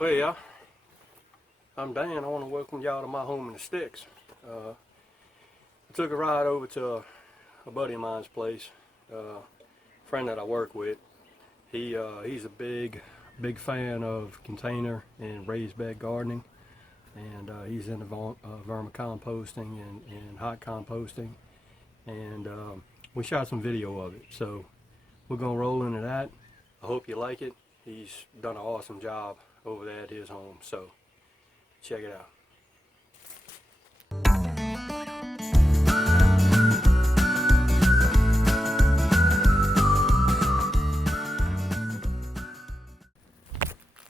Well, yeah, I'm Dan. I want to welcome y'all to my home in the sticks. I took a ride over to a buddy of mine's place, friend that I work with. He's a big fan of container and raised bed gardening, and he's into vermicomposting and hot composting, and we shot some video of it. So we're gonna roll into that. I hope you like it. He's done an awesome job over there at his home, so check it out.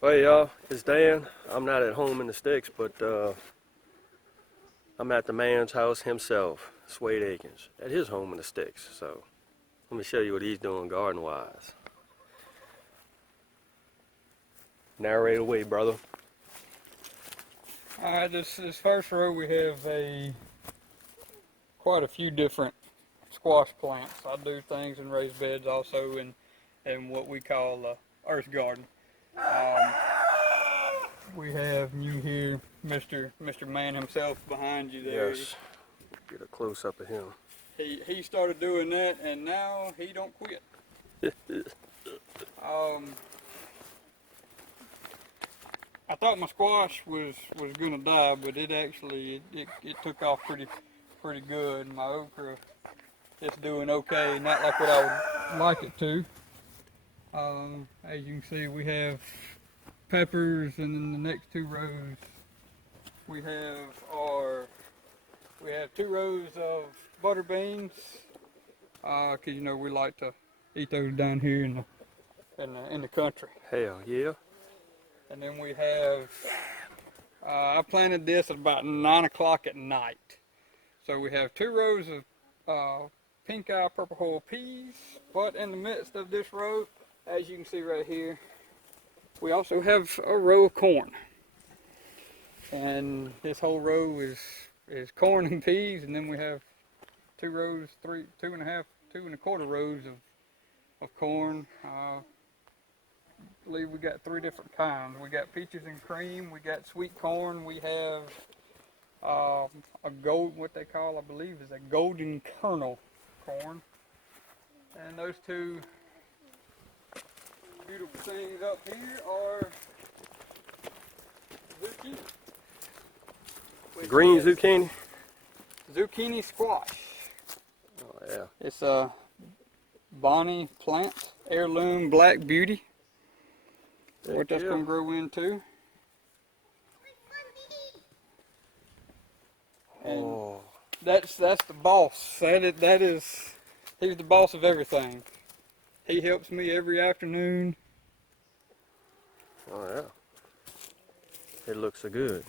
Hey y'all, it's Dan. I'm not at home in the sticks, but I'm at the man's house himself, Suede, at his home in the sticks. So let me show you what he's doing garden wise. Narrate away, brother. Alright, this first row we have quite a few different squash plants. I do things in raised beds also in what we call earth garden. We have you here, Mr. Man himself behind you there. Yes. Get a close up of him. He started doing that and now he don't quit. I thought my squash was gonna die, but it actually it took off pretty good. My okra is doing okay, not like what I would like it to. As you can see, we have peppers, and then the next two rows we have 2 rows of butter beans, cause you know we like to eat those down here in the country. Hell yeah. And then we have, I planted this at about 9 o'clock at night. So we have 2 rows of pink eye purple hull peas, but in the midst of this row, as you can see right here, we also have a row of corn. And this whole row is corn and peas, and then we have 2 rows, 2 and a quarter rows of corn. I believe we got 3 different kinds. We got peaches and cream, we got sweet corn, we have what they call, I believe, is a golden kernel corn. And those 2 beautiful things up here are zucchini. Green zucchini? Zucchini squash. Oh yeah. It's a Bonnie plant, heirloom black beauty. What that's going to grow into. And that's the boss. That is, he's the boss of everything. He helps me every afternoon. Oh yeah. It looks so good.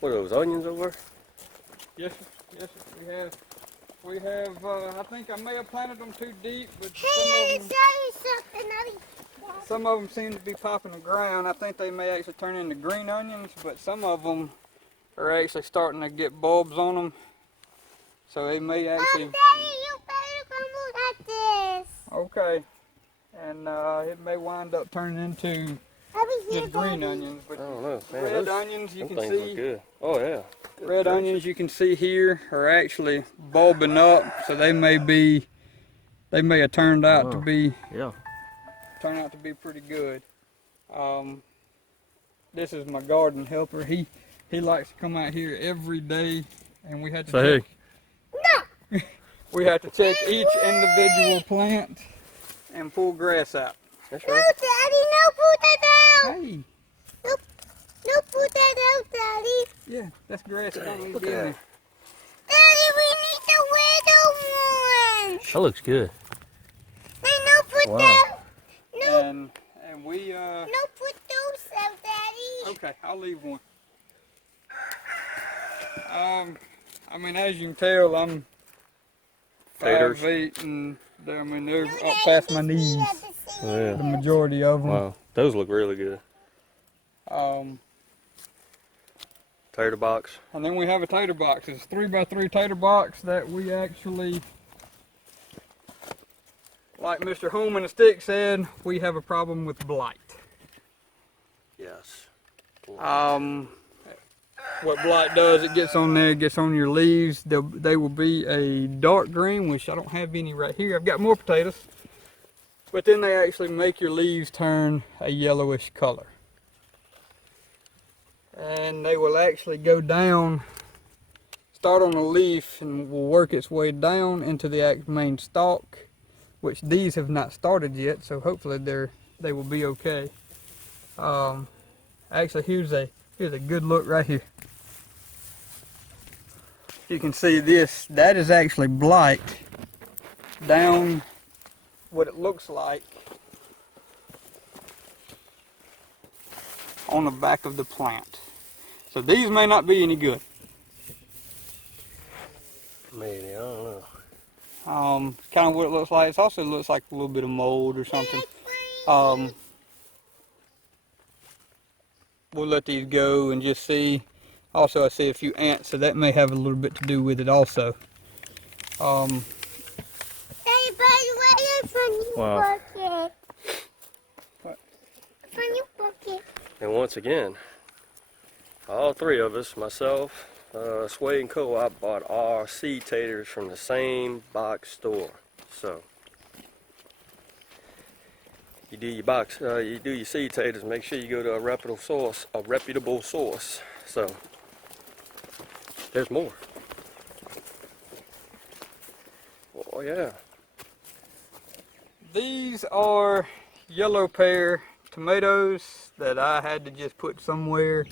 What are those, onions over? Yes, sir. We have. I think I may have planted them too deep, but some of them seem to be popping the ground. I think they may actually turn into green onions, but some of them are actually starting to get bulbs on them. So they may actually... Daddy, you better come look at this. Okay. And it may wind up turning into just green onions. But I don't know. Man, red onions, you can see... Look good. Oh yeah. Good red gracious. onions you can see here are actually bulbing up. So they may have turned out to be... Yeah. Turn out to be pretty good. This is my garden helper. He likes to come out here every day, and we had to check. No. We have to check each individual plant and pull grass out. That's No, right. Daddy, no, put that out. Hey, No, put that out, Daddy. yeah, that's grass. Don't need to Look be at in that. there. Daddy, we need the widow ones. That looks good. Hey, no, put Wow. that. No, And we no, put those out, Daddy. okay, I'll leave one. I mean, as you can tell, I'm Taters. 5'8", and I mean they're up past my knees. Yeah. The majority of them. Wow. Those look really good. Tater box. And then we have a tater box. It's a 3x3 tater box that we actually, like Mr. Home in the Stick said, we have a problem with blight. Yes. What blight does, it gets on there, gets on your leaves. They will be a dark green, which I don't have any right here. I've got more potatoes. But then they actually make your leaves turn a yellowish color. And they will actually go down, start on a leaf, and will work its way down into the main stalk, which these have not started yet, so hopefully they will be okay. Actually, here's a good look right here. You can see this, that is actually blight down what it looks like on the back of the plant. So these may not be any good. Maybe, I don't know. Kind of what it looks like. It also looks like a little bit of mold or something. We'll let these go and just see. Also, I see a few ants, so that may have a little bit to do with it also. Hey, buddy, wait from your Wow. bucket. What? From your bucket. And once again, all three of us, myself, Suede and Co-op, bought our seed taters from the same box store. So you do your seed taters, make sure you go to a reputable source. So there's more. Oh yeah. These are yellow pear tomatoes that I had to just put somewhere.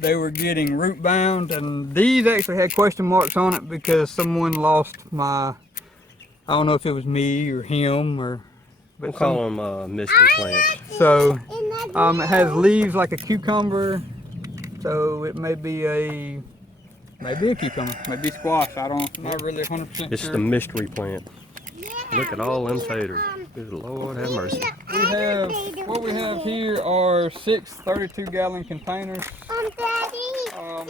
They were getting root bound, and these actually had question marks on it because someone lost my, I don't know if it was me or him or, We'll call them mystery plants. so it has leaves like a cucumber, so it may be a cucumber, maybe squash. Not really 100% sure. This is the mystery plant. Look at all them taters. Good Lord have mercy. What we have here are 6 32-gallon containers. Daddy, they not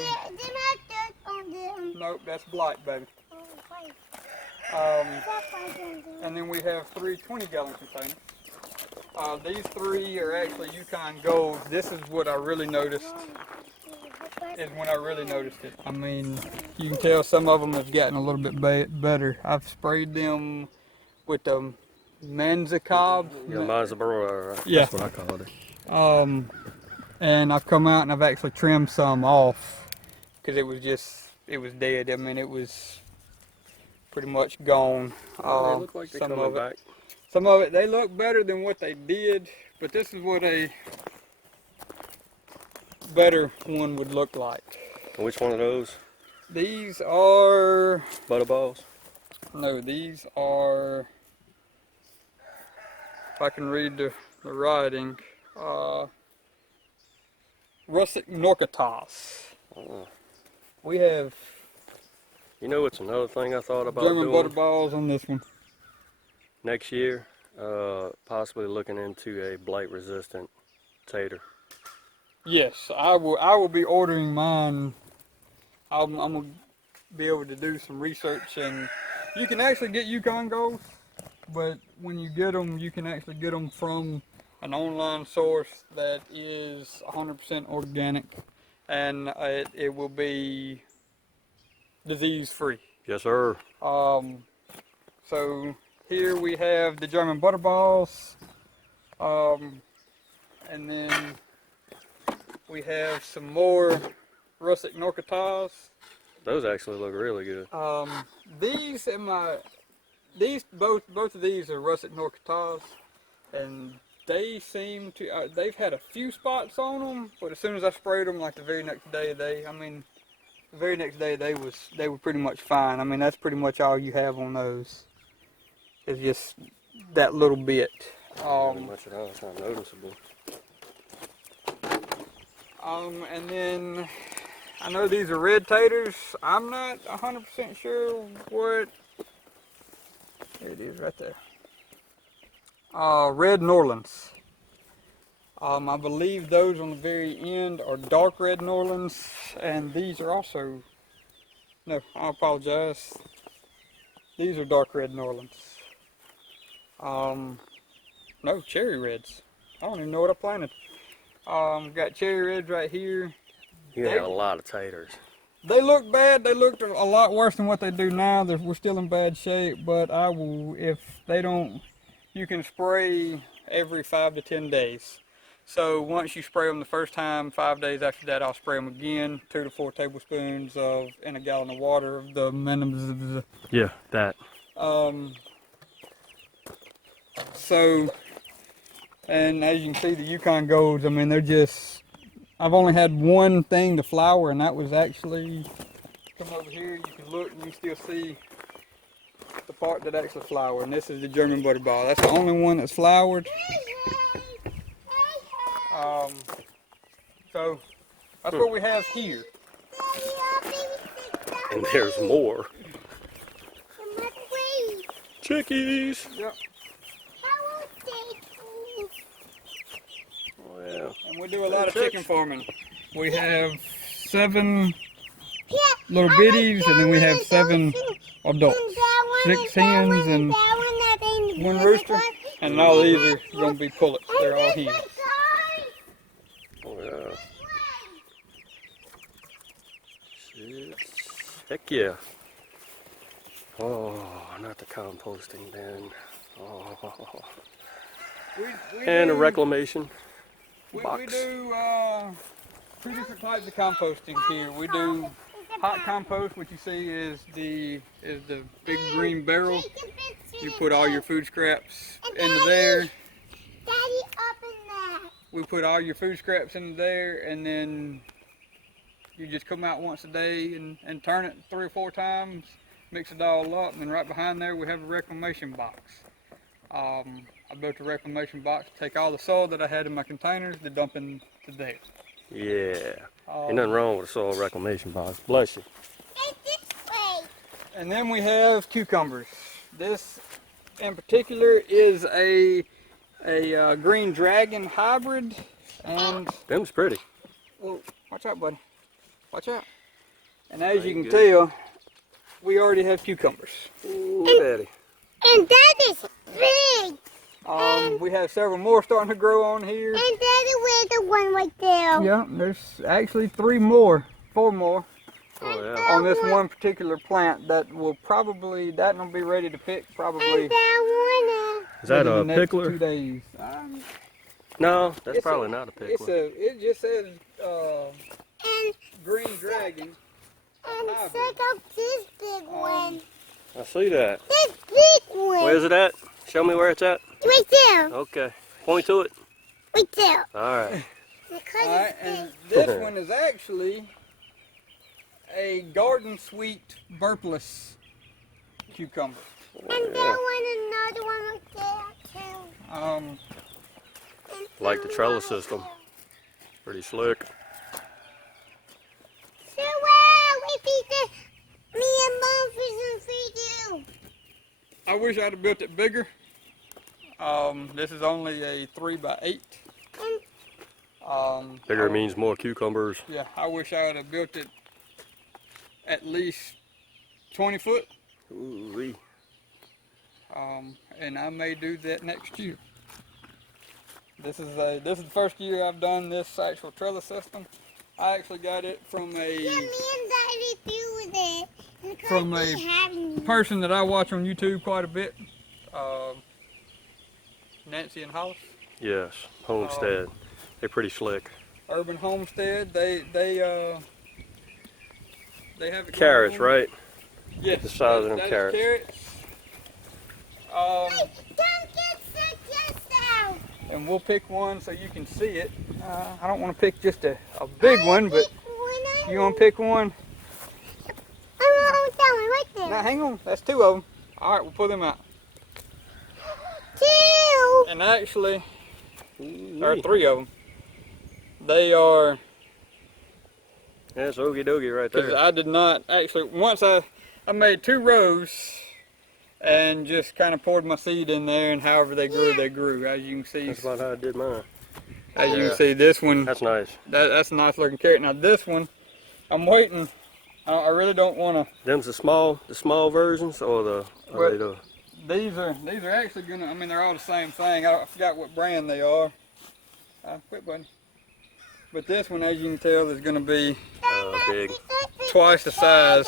dirt on them. Nope, that's blight, baby. Oh, wait. Um, That's why and then we have 3 20-gallon containers. These 3 are actually Yukon Gold. This is what I really noticed. Is when I really noticed it. I mean, you can tell some of them have gotten a little bit better. I've sprayed them with the Manzacob. Yeah, Mazabura, Yeah. that's what I called it. And I've come out and I've actually trimmed some off because it was dead. I mean, it was pretty much gone. They look like they're coming back. Some of it, they look better than what they did, but this is what a better one would look like. And which one of those? These are, Butterballs? no, these are, if I can read the writing, russet norcatas. We have You know what's another thing I thought about German doing butterballs on this one. next year? Possibly looking into a blight resistant tater. Yes, I will be ordering mine. I'm gonna be able to do some research, and you can actually get Yukon Golds, but when you get them, you can actually get them from an online source that is 100% organic, and it will be disease free. Yes, sir. So here we have the German butterballs, and then we have some more russet norcatas. Those actually look really good. Both of these are russet norcatas, and they seem to they've had a few spots on them, but as soon as I sprayed them, like the very next day, they were pretty much fine. I mean, that's pretty much all you have on those. It's just that little bit. Not much at all. It's not noticeable. And then I know these are red taters. I'm not 100% sure what. There it is right there. Red Norlands. I believe those on the very end are dark red Norlands, and these are also, no, I apologize. These are dark red Norlands. No, cherry reds. I don't even know what I planted. Got cherry reds right here. You had a lot of taters. They look bad. They looked a lot worse than what they do now. We're still in bad shape, but I will, if they don't, you can spray every 5 to 10 days. So once you spray them the first time, 5 days after that, I'll spray them again, 2 to 4 tablespoons in a gallon of water of the minimum. Yeah, that. So, and as you can see, the Yukon Golds, I mean, they're just, I've only had one thing to flower, and that was actually, come over here, you can look and you can still see the part that actually flowered, and this is the German butterball. That's the only one that's flowered. So that's what we have here. And there's more. Chickies. Yep. Oh, yeah. And we do a lot of chicken farming. We have 7 little bitties, and then we have 7 adults. 6 hens and 1 rooster, and all these are going to be pullets. They're all hens. Oh, yeah. Shit. Heck yeah. Oh, not the composting bin. Oh. And a reclamation box. We do 2 different types of composting here. We do hot compost, which you see is the big green barrel. You put all your food scraps into there. Daddy, open that. We put all your food scraps into there, and then you just come out once a day and turn it 3 or 4 times, mix it all up, and then right behind there we have a reclamation box. I built a reclamation box to take all the soil that I had in my containers to dump into there. Yeah. Ain't nothing wrong with a soil reclamation box. Bless you. This way. And then we have cucumbers. This in particular is a green dragon hybrid, and Them's pretty. well, watch out, buddy. Watch out. And as you Very can good. tell, we already have cucumbers. Ooh, daddy. And that is big. We have several more starting to grow on here. And Daddy, where's the one right there? Yeah, there's actually 4 more Oh, yeah. on this one particular plant that will probably, that will be ready to pick probably And that Is that within a the next pickler? 2 days. No, that's It's probably not a pickler. It just says one. And green dragon. hybrid. check out this big one. I see that. This big one. Where's it at? Show me where it's at. Right there. Okay. Point to it. Right there. All right. Because Alright, it's and big. this one is actually a garden sweet burpless cucumber. And Yeah. that one, another one right there too. Um, And Like the trellis one right system. there. Pretty slick. So we feed me and Mom for some feed you. I wish I'd have built it bigger. This is only a 3x8. And Bigger means more cucumbers. Yeah, I wish I would have built it at least 20 foot. Ooh-wee. And I may do that next year. This is the first year I've done this actual trellis system. I actually got it from yeah, me and a Daddy do it. Because From we a have person that I watch on YouTube quite a bit, Nancy and Hollis, Yes. Homestead. They're pretty slick. Urban Homestead. They have it Carrots, going on. right? Yes, The size of them that is carrots. Don't get such out. And we'll pick one so you can see it. I don't want to pick just a big one, but you want to pick one? I want that one right there. Now hang on, that's 2 of them. All right, we'll pull them out. 2. And actually, there are Ooh-wee. 3 of them. They are, That's okie dokie right because there. I did not actually, once I made 2 rows and just kind of poured my seed in there, and however they grew, they grew. As you can see, That's about how I did mine. as you Yeah. can see, this one, That's nice. that's a nice looking carrot. Now this one, I'm waiting. I really don't want to. Them's the small versions, or are Well, they the These are actually gonna. I mean, they're all the same thing. I forgot what brand they are. Quit button. But this one, as you can tell, is gonna be Big. twice the size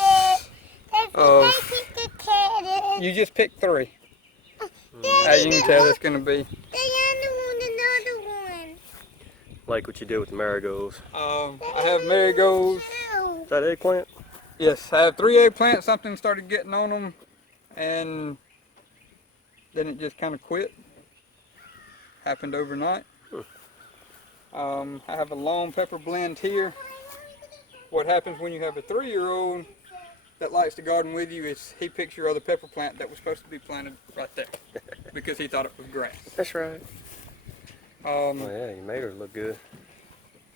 of. You just picked 3. As you can tell, it's gonna be. Another one. Like what you did with the marigolds. I have marigolds. Is that eggplant? Yes, I have 3 eggplants. Something started getting on them, and then it just kind of quit. Happened overnight. I have a long pepper blend here. What happens when you have a 3-year-old that likes to garden with you is he picks your other pepper plant that was supposed to be planted right there because he thought it was grass. That's right. Oh yeah, you made her look good.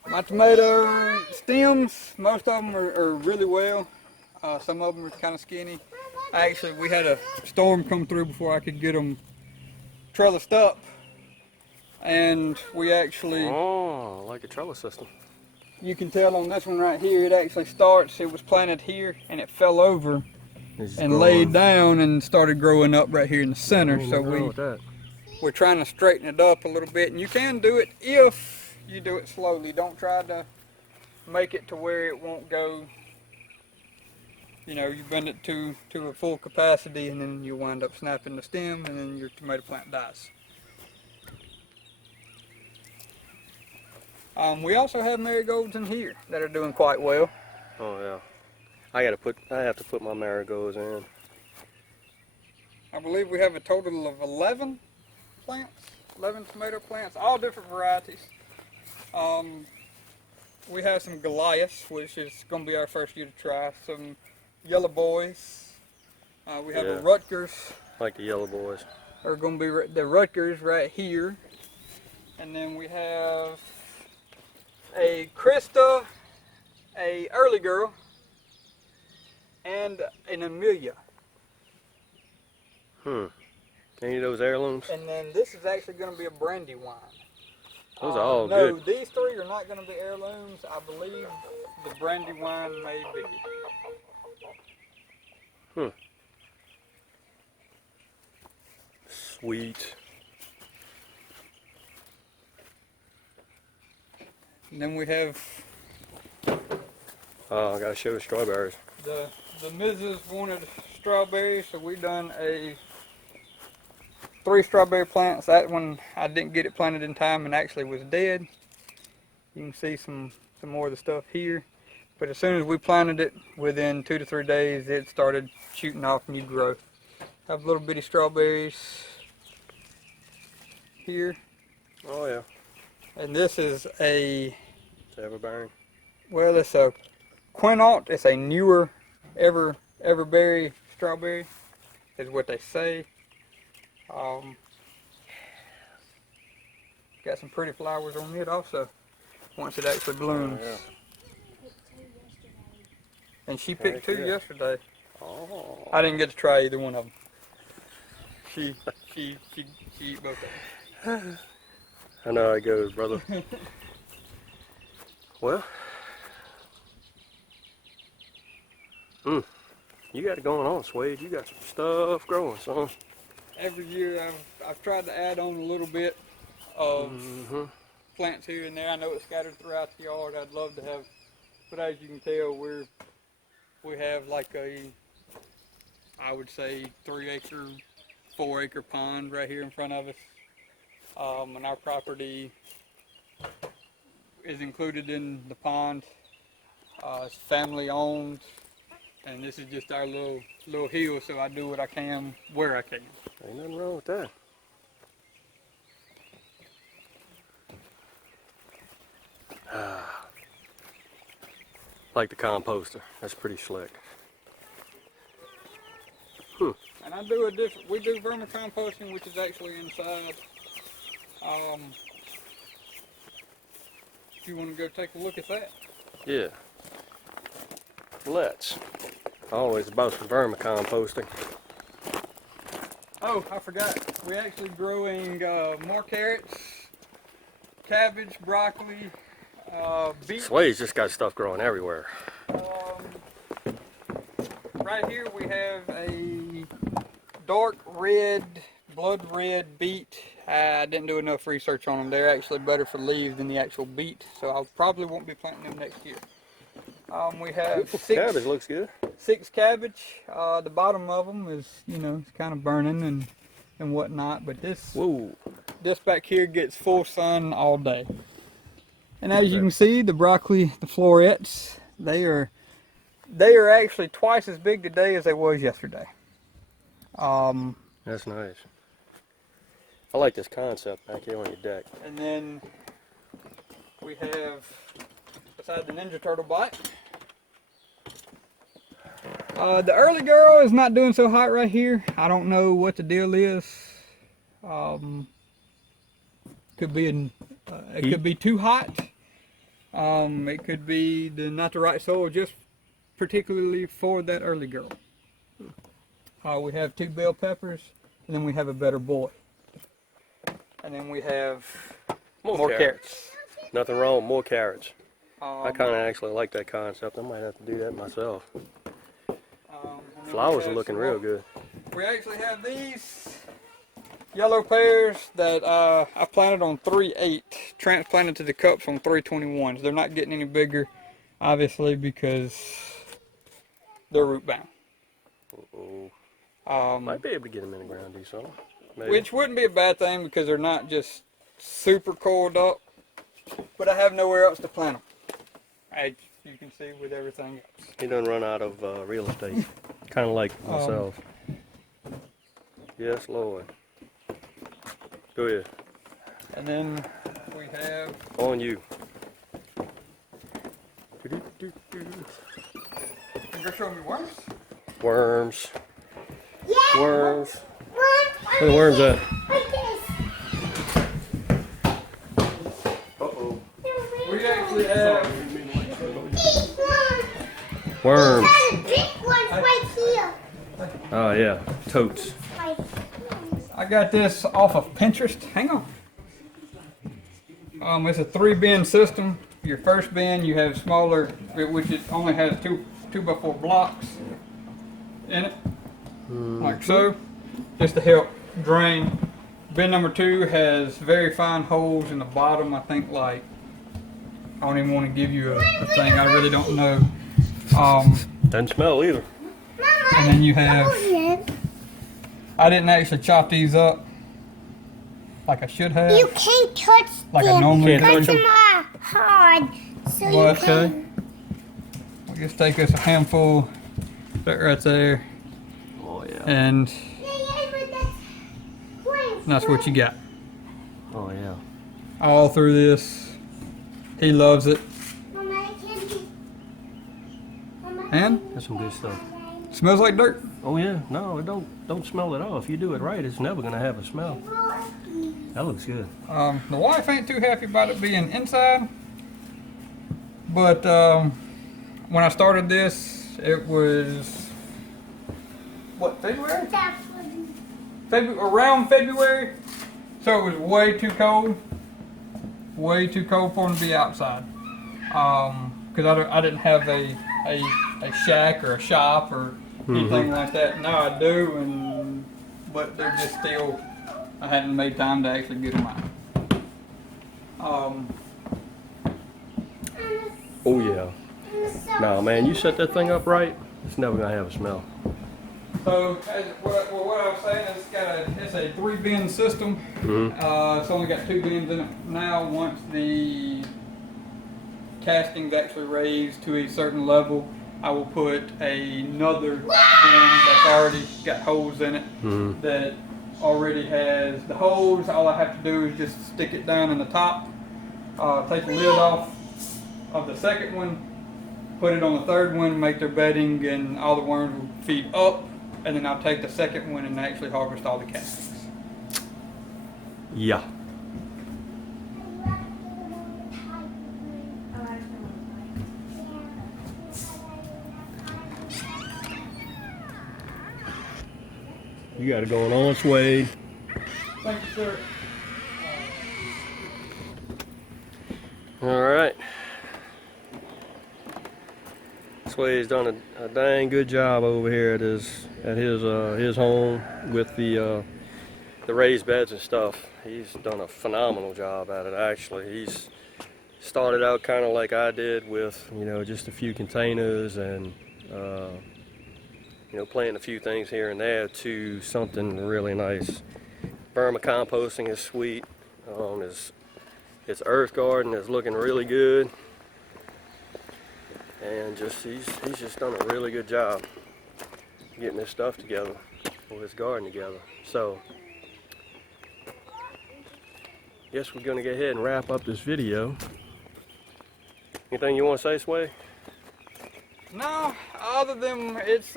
My tomato stems, most of them are really well. Some of them are kind of skinny. We had a storm come through before I could get them trellised up. And we actually... Oh, like a trellis system. You can tell on this one right here, it actually starts, it was planted here and it fell over and laid down and started growing up right here in the center. So we're trying to straighten it up a little bit. And you can do it if you do it slowly. Don't try to make it to where it won't go. You know, you bend it to a full capacity and then you wind up snapping the stem and then your tomato plant dies. We also have marigolds in here that are doing quite well. Oh yeah. I have to put my marigolds in. I believe we have a total of 11 plants, 11 tomato plants, all different varieties. We have some Goliaths, which is going to be our first year to try. Some Yellow Boys. We have a Rutgers. Like the Yellow Boys. Are going to be the Rutgers right here. And then we have a Krista, a Early Girl, and an Amelia. Any of those heirlooms? And then this is actually going to be a brandy wine. Those are all no, good. these 3 are not going to be heirlooms. I believe the brandy wine may be. Sweet. And then we have Oh, I gotta show the strawberries. the Mrs. wanted strawberries, so we done 3 strawberry plants. That one I didn't get it planted in time and actually was dead. You can see some more of the stuff here. But as soon as we planted it, within 2 to 3 days, it started shooting off new growth. Have little bitty strawberries here. Oh yeah. And this is a, Everbearing. well, it's a Quinault. It's a newer everberry strawberry, is what they say. Got some pretty flowers on it also, once it actually blooms. Oh, yeah. And she picked 2 yesterday. Oh. I didn't get to try either one of them. She ate both of them. I know how it goes, brother. Well, you got it going on, Suede. You got some stuff growing, son. Every year I've tried to add on a little bit of plants here and there. I know it's scattered throughout the yard. I'd love to have, but as you can tell, we have like I would say 3-acre, 4-acre pond right here in front of us. And our property is included in the pond. It's family owned, and this is just our little hill, so I do what I can where I can. Ain't nothing wrong with that. Like the composter. That's pretty slick. And I do we do vermicomposting, which is actually inside. If you want to go take a look at that. Yeah. Let's. Always about some vermicomposting. Oh, I forgot. We're actually growing more carrots, cabbage, broccoli, beets. Suede's just got stuff growing everywhere. Right here we have a dark red, blood red beet. I didn't do enough research on them. They're actually better for leaves than the actual beet, so I probably won't be planting them next year. We have Cabbage looks good. 6 cabbage. The bottom of them is, you know, it's kind of burning and whatnot, but this back here gets full sun all day. And as you can see, the broccoli, the florets, they are actually twice as big today as they was yesterday. That's nice. I like this concept back here on your deck. And then we have, beside the Ninja Turtle bite, the early girl is not doing so hot right here. I don't know what the deal is. Could be it could be too hot. It could be not the right soil, just particularly for that early girl. We have 2 bell peppers, and then we have a better boy. And then we have more carrots. Nothing wrong with more carrots. I kind of Um, actually like that concept. I might have to do that myself. and then Flowers we are have looking some real more. good. We actually have these yellow pears that I planted on 3/8, transplanted to the cups on 3/21s. They're not getting any bigger, obviously, because they're root bound. Might be able to get them in the ground decent. Maybe. Which wouldn't be a bad thing because they're not just super coiled up, but I have nowhere else to plant them. As you can see with everything else. He done run out of real estate. Kind of like myself. Yes, Lord. Go ahead. And then we have On you. You're gonna show me worms? Worms. Yeah. Worms. One. Where the worms at? Like this. Uh-oh. We actually have Big one. Worms. Got a big one right here. Oh, yeah. Totes. Right. I got this off of Pinterest. Hang on. It's a 3-bin system. Your first bin, you have smaller, which it only has 2x4 blocks in it, like so, just to help drain. Bin number 2 has very fine holes in the bottom. I think I don't even want to give you a thing. I really don't know. Doesn't smell either. And then you have. I didn't actually chop these up like I should have. You can't touch Like I them. normally Can't Because touch them are hard. So Well, you can. I'll just take us a handful, that right there, Oh, yeah. and Yeah, but that's what you got. Oh, yeah. All through this. He loves it. Mama, it can be. Mama, And That's some good stuff. smells like dirt. Oh, yeah. No, it don't smell at all. If you do it right, it's never going to have a smell. That looks good. The wife ain't too happy about it being inside, but when I started this, it was what, February? Around February, so it was way too cold for them to be outside. Because I didn't have a shack or a shop or anything like that. Now I do, but they're just still. I hadn't made time to actually get them out. Oh, yeah. No, man, you set that thing up right, it's never going to have a smell. So what I was saying is it's a 3-bin system. It's only got 2 bins in it now. Once the casting's actually raised to a certain level, I will put another bin that's already got holes in it that already has the holes. All I have to do is just stick it down in the top, take the lid off of the second one, put it on the third one, make their bedding, and all the worms will feed up, and then I'll take the second one and actually harvest all the castings. Yeah. You got it going on, Suede. Thank you, sir. All right. Suede's done a dang good job over here at his home with the raised beds and stuff. He's done a phenomenal job at it. Actually, he's started out kind of like I did with just a few containers and planting a few things here and there to something really nice. Vermicomposting is sweet. His earth garden is looking really good, and he's just done a really good job getting his stuff together, or his garden together. So guess we're gonna go ahead and wrap up this video. Anything you want to say, Suede? No, other than it's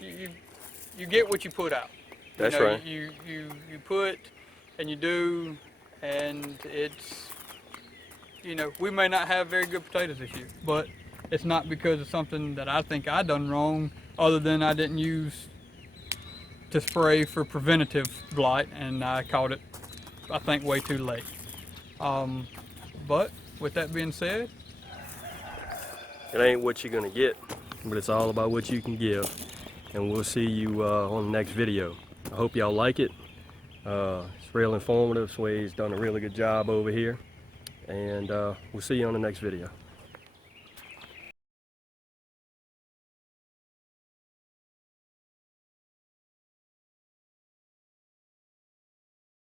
you get what you put out. That's right. You put and you do, and it's we may not have very good potatoes this year, but it's not because of something that I think I done wrong, other than I didn't use to spray for preventative blight, and I caught it, I think, way too late. But with that being said, it ain't what you're gonna get, but it's all about what you can give. And we'll see you on the next video. I hope y'all like it. It's real informative. Suede's done a really good job over here, and we'll see you on the next video.